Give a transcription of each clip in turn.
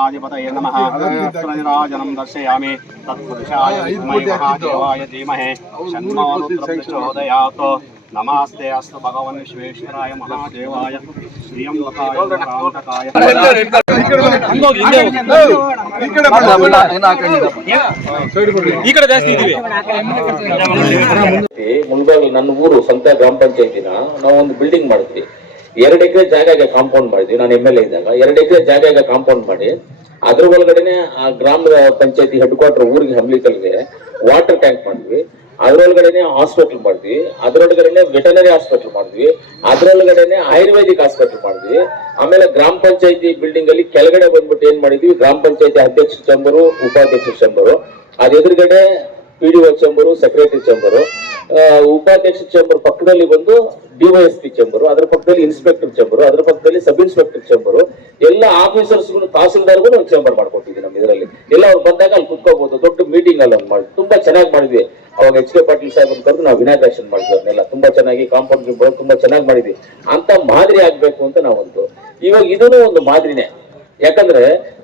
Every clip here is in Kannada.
गणाधिपतये नमः। तत्रनिराजनं दर्शयामि। तत्पुरुषाय विद्महे महादेवाय धीमहि तन्नो रुद्रः नमस्ते अस्तु भगवान् विश्वेश्वराय महादेवाय श्रीयंबकाय कांतकाय। ಮುಳಬಾಗಿಲು ನನ್ನ ಊರು ಸಂತ ಗ್ರಾಮ ಪಂಚಾಯತಿನ ನಾವು ಒಂದು ಬಿಲ್ಡಿಂಗ್ ಮಾಡಿದ್ವಿ. 2 ಎಕರೆ ಜಾಗಗೆ ಕಾಂಪೌಂಡ್ ಮಾಡಿದ್ವಿ. ನಾನು MLA ಇದ್ದಾಗ 2 ಎಕರೆ ಜಾಗಗೆ ಕಾಂಪೌಂಡ್ ಮಾಡಿ ಅದ್ರ ಒಳಗಡೆನೆ ಆ ಗ್ರಾಮ ಪಂಚಾಯತಿ ಹೆಡ್ ಕ್ವಾರ್ಟರ್ ಊರಿಗೆ ಹಮ್ಲಿಕಲ್ಗೆ ವಾಟರ್ ಟ್ಯಾಂಕ್ ಮಾಡಿದ್ವಿ. ಅದರೊಳಗಡೆನೆ ಹಾಸ್ಪಿಟಲ್ ಮಾಡಿದ್ವಿ. ಅದರೊಳಗಡೆನೆ ವೆಟನರಿ ಹಾಸ್ಪಿಟಲ್ ಮಾಡಿದ್ವಿ. ಅದರೊಳಗಡೆನೆ ಆಯುರ್ವೇದಿಕ್ ಹಾಸ್ಪಿಟಲ್ ಮಾಡಿದ್ವಿ. ಆಮೇಲೆ ಗ್ರಾಮ ಪಂಚಾಯತಿ ಬಿಲ್ಡಿಂಗ್ ಅಲ್ಲಿ ಕೆಳಗಡೆ ಬಂದ್ಬಿಟ್ಟು ಏನ್ ಮಾಡಿದ್ವಿ, ಗ್ರಾಮ ಪಂಚಾಯತಿ ಅಧ್ಯಕ್ಷ ಚೇಂಬರು, ಉಪಾಧ್ಯಕ್ಷ ಚೇಂಬರು, ಅದ ಎದುರುಗಡೆ PDO ಚೇಂಬರು, ಸೆಕ್ರೆಟರಿ ಚೇಂಬರು, ಉಪಾಧ್ಯಕ್ಷ ಚೇಂಬರ್ ಪಕ್ಕದಲ್ಲಿ ಬಂದು DYSP ಚೇಂಬರು, ಅದ್ರ ಪಕ್ಕದಲ್ಲಿ ಇನ್ಸ್ಪೆಕ್ಟರ್ ಚೇಂಬರು, ಅದ್ರ ಪಕ್ಕದಲ್ಲಿ ಸಬ್ ಇನ್ಸ್ಪೆಕ್ಟರ್ ಚೇಂಬರು, ಎಲ್ಲ ಆಫೀಸರ್ಸ್ಗೂ ತಹಸೀಲ್ದಾರ್ಗೂ ಒಂದು ಚೇಂಬರ್ ಮಾಡ್ಕೊಟ್ಟಿದ್ವಿ ನಮ್ಮ ಇದರಲ್ಲಿ. ಎಲ್ಲ ಅವ್ರು ಬಂದಾಗ ಅಲ್ಲಿ ಕುತ್ಕೋಬಹುದು. ದೊಡ್ಡ ಮೀಟಿಂಗ್ ಅಲ್ಲಿ ಮಾಡಿ ತುಂಬಾ ಚೆನ್ನಾಗಿ ಮಾಡಿದ್ವಿ. ಅವಾಗ HK ಪಾಟೀಲ್ ಸಾಹೇಬ್ ಕರೆದು ನಾವು ವಿನಾಯಕೇಶನ್ ಮಾಡಿದ್ವಿ. ಅದನ್ನೆಲ್ಲ ತುಂಬಾ ಚೆನ್ನಾಗಿ ಕಾಂಪೌಂಡ್ ತುಂಬಾ ಚೆನ್ನಾಗಿ ಮಾಡಿದ್ವಿ. ಅಂತ ಮಾದರಿ ಆಗ್ಬೇಕು ಅಂತ ನಾವಂತು. ಇವಾಗ ಇದನ್ನು ಒಂದು ಮಾದರಿನೇ. ಯಾಕಂದ್ರೆ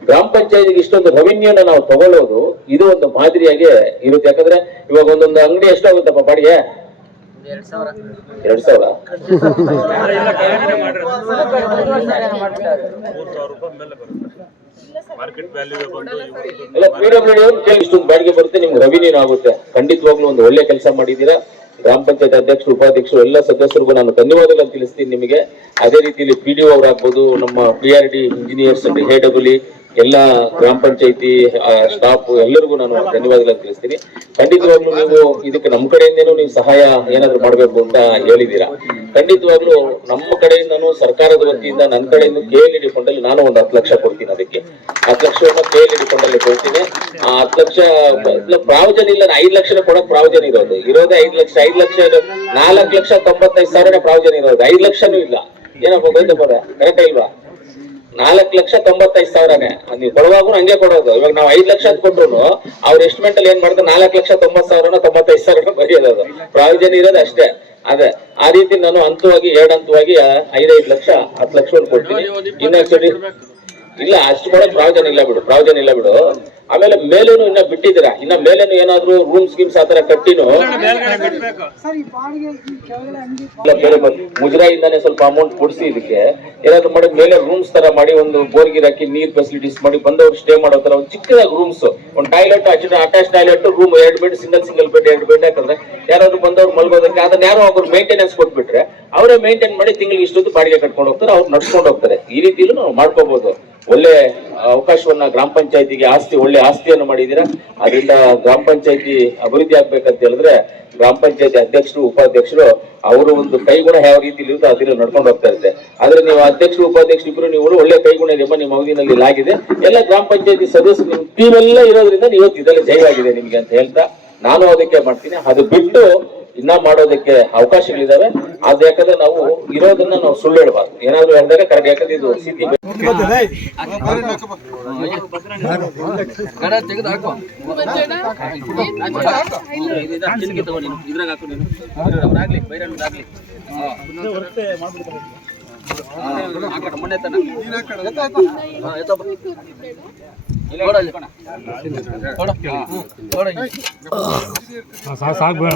ಗ್ರಾಮ ಪಂಚಾಯತಿಗೆ ಇಷ್ಟೊಂದು ರೆವಿನ್ಯೂನ ನಾವು ತಗೊಳ್ಳೋದು ಇದು ಒಂದು ಮಾದರಿಯಾಗಿ ಇರುತ್ತೆ. ಯಾಕಂದ್ರೆ ಇವಾಗ ಒಂದೊಂದು ಅಂಗಡಿ ಎಷ್ಟಾಗುತ್ತಪ್ಪ ಬಾಡಿಗೆ? 2,000 ಇಷ್ಟೊಂದು ಬಾಡಿಗೆ ಬರುತ್ತೆ, ನಿಮ್ಗೆ ರೆವಿನ್ಯೂ ಆಗುತ್ತೆ. ಖಂಡಿತವಾಗ್ಲೂ ಒಂದು ಒಳ್ಳೆ ಕೆಲಸ ಮಾಡಿದ್ದೀರಾ. ಗ್ರಾಮ ಪಂಚಾಯತ್ ಅಧ್ಯಕ್ಷರು, ಉಪಾಧ್ಯಕ್ಷರು ಎಲ್ಲ ಸದಸ್ಯರಿಗೂ ನಾನು ಧನ್ಯವಾದಗಳನ್ನು ತಿಳಿಸ್ತೀನಿ ನಿಮಗೆ. ಅದೇ ರೀತಿಯಲ್ಲಿ PDO ಅವರಾಗ್ಬೋದು, ನಮ್ಮ PRD ಇಂಜಿನಿಯರ್ಸ್, HAE ಎಲ್ಲ ಗ್ರಾಮ ಪಂಚಾಯತಿ ಸ್ಟಾಫ್ ಎಲ್ಲರಿಗೂ ನಾನು ಧನ್ಯವಾದಗಳನ್ನು ತಿಳಿಸ್ತೀನಿ. ಖಂಡಿತವಾಗ್ಲೂ ನೀವು ಇದಕ್ಕೆ ನಮ್ಮ ಕಡೆಯಿಂದನೂ ನೀವು ಸಹಾಯ ಏನಾದ್ರು ಮಾಡಬೇಕು ಅಂತ ಹೇಳಿದ್ದೀರಾ. ಖಂಡಿತವಾಗ್ಲೂ ನಮ್ಮ ಕಡೆಯಿಂದನೂ ಸರ್ಕಾರದ ವತಿಯಿಂದ ನನ್ನ ಕಡೆಯಿಂದ KLED ಫಂಡಲ್ಲಿ ನಾನು ಒಂದು 10 ಲಕ್ಷ ಕೊಡ್ತೀನಿ. ಅದಕ್ಕೆ 10 ಲಕ್ಷವನ್ನು KLED ಫಂಡಲ್ಲಿ ಕೊಡ್ತೀನಿ. ಆ 10 ಲಕ್ಷ ಪ್ರಾವಜನ ಇಲ್ಲ, 5 ಲಕ್ಷ ಕೊಡೋಕೆ ಪ್ರಾವಜನ ಇರೋದೇ 5 ಲಕ್ಷ. 5 ಲಕ್ಷ 4,95,000 ಪ್ರಾವಜನ ಇರೋದು, 5 ಲಕ್ಷನೂ ಇಲ್ಲ. ಏನಪ್ಪ ಬೈದಪ್ಪ, ಕರೆಕ್ಟ್ ಇಲ್ವಾ? 4,95,000 ನೀವು ಕೊಡುವಾಗೂ ಹಂಗೆ ಕೊಡೋದು. ಇವಾಗ ನಾವು 5 ಲಕ್ಷ ಕೊಟ್ಟರು ಅವ್ರ ಎಸ್ಟಿಮೇಟ್ ಅಲ್ಲಿ ಏನ್ ಮಾಡ್ತಾರೆ, 4,90,000 95,000 ಬರೆಯೋದು. ಪ್ರಾವಿಜನ್ ಇರೋದು ಅಷ್ಟೇ. ಅದೇ ಆ ರೀತಿ ನಾನು ಹಂತವಾಗಿ 2 ಹಂತವಾಗಿ 5 ಲಕ್ಷ 10 ಲಕ್ಷವನ್ನು ಕೊಡ್ತೀನಿ. ಇಲ್ಲ ಅಷ್ಟು ಕೊಡೋದು ಪ್ರಾವಿಜನ್ ಇಲ್ಲ ಬಿಡು. ಆಮೇಲೆ ಮೇಲೇನು ಇನ್ನ ಬಿಟ್ಟಿದ್ದೀರಾ, ಇನ್ನ ಮೇಲೇನು ಏನಾದ್ರು ರೂಮ್ಸ್ ಗೀಮ್ಸ್ ಆತರ ಕಟ್ಟಿನೂ ಬೇರೆ ಮುಜರಾಯಿಂದಾನೆ ಸ್ವಲ್ಪ ಅಮೌಂಟ್ ಕೊಡಿಸಿ ಇದಕ್ಕೆ ಏನಾದ್ರು ಮಾಡಿ ಮೇಲೆ ರೂಮ್ಸ್ ತರ ಮಾಡಿ ಒಂದು ಬೋರ್ಗಿರ್ ಹಾಕಿ ನೀರ್ ಫೆಸಿಲಿಟೀಸ್ ಮಾಡಿ ಬಂದವ್ರು ಸ್ಟೇ ಮಾಡೋ ತರ ಒಂದು ಚಿಕ್ಕದಾಗಿ ರೂಮ್ಸ್, ಒಂದು toilet attach toilet, room 2 bed, single bed 2 bed ಹಾಕಿದ್ರೆ ಯಾರಾದ್ರು ಬಂದವ್ರು ಮಲ್ಗೋದಕ್ಕೆ ಅದನ್ನ ಯಾರೋ ಒಬ್ರು ಮೇಂಟೆನೆನ್ಸ್ ಕೊಟ್ಬಿಟ್ರೆ ಅವರೇ ಮೇಂಟೈನ್ ಮಾಡಿ ತಿಂಗಳಿಗೆ ಇಷ್ಟೊಂದು ಬಾಡಿಗೆ ಕಟ್ಕೊಂಡು ಹೋಗ್ತಾರೆ, ಅವ್ರು ನಡ್ಸ್ಕೊಂಡು ಹೋಗ್ತಾರೆ. ಈ ರೀತಿಲೂ ನಾವು ಮಾಡ್ಕೋಬಹುದು. ಒಳ್ಳೆ ಅವಕಾಶವನ್ನ ಗ್ರಾಮ ಪಂಚಾಯತಿಗೆ ಒಳ್ಳೆ ಆಸ್ತಿಯನ್ನು ಮಾಡಿದೀರಾ. ಅದರಿಂದ ಗ್ರಾಮ ಪಂಚಾಯತಿ ಅಭಿವೃದ್ಧಿ ಆಗ್ಬೇಕಂತ ಹೇಳಿದ್ರೆ ಗ್ರಾಮ ಪಂಚಾಯತಿ ಅಧ್ಯಕ್ಷರು, ಉಪಾಧ್ಯಕ್ಷರು ಅವರು ಒಂದು ಕೈಗುಣ ಯಾವ ರೀತಿ ಇರುತ್ತೆ ಅದನ್ನ ನಡ್ಕೊಂಡು ಹೋಗ್ತಾ ಇರುತ್ತೆ. ಆದ್ರೆ ನೀವು ಅಧ್ಯಕ್ಷರು, ಉಪಾಧ್ಯಕ್ಷರು ಇಬ್ರು ನೀವು ಒಳ್ಳೆ ಕೈಗುಣ ಇದೆ ನಿಮ್ಮ ಅವಧಿನಲ್ಲಿ ಆಗಿದೆ. ಎಲ್ಲ ಗ್ರಾಮ ಪಂಚಾಯತಿ ಸದಸ್ಯರು ನಿಮ್ ಟೀಮ್ ಎಲ್ಲ ಇರೋದ್ರಿಂದ ಇವತ್ತು ಇದೆಲ್ಲ ಜಯವಾಗಿದೆ ನಿಮ್ಗೆ ಅಂತ ಹೇಳ್ತಾ ನಾನು ಅದಕ್ಕೆ ಮಾಡ್ತೀನಿ. ಅದು ಬಿಟ್ಟು ಇನ್ನ ಮಾಡೋದಕ್ಕೆ ಅವಕಾಶಗಳಿದಾವೆ. ಅದು ಯಾಕಂದ್ರೆ ನಾವು ಇರೋದನ್ನ ನಾವು ಸುಳ್ಳು ಹೇಳ್ಬಾರ್ದು. ಏನಾದ್ರು ಹೇಳಿದಾಗ ಕರೆಕ್ಟ್. ಯಾಕಂದ್ರೆ ಇದು ಸ್ಥಿತಿ ಸಾಕ್ಬೇಡ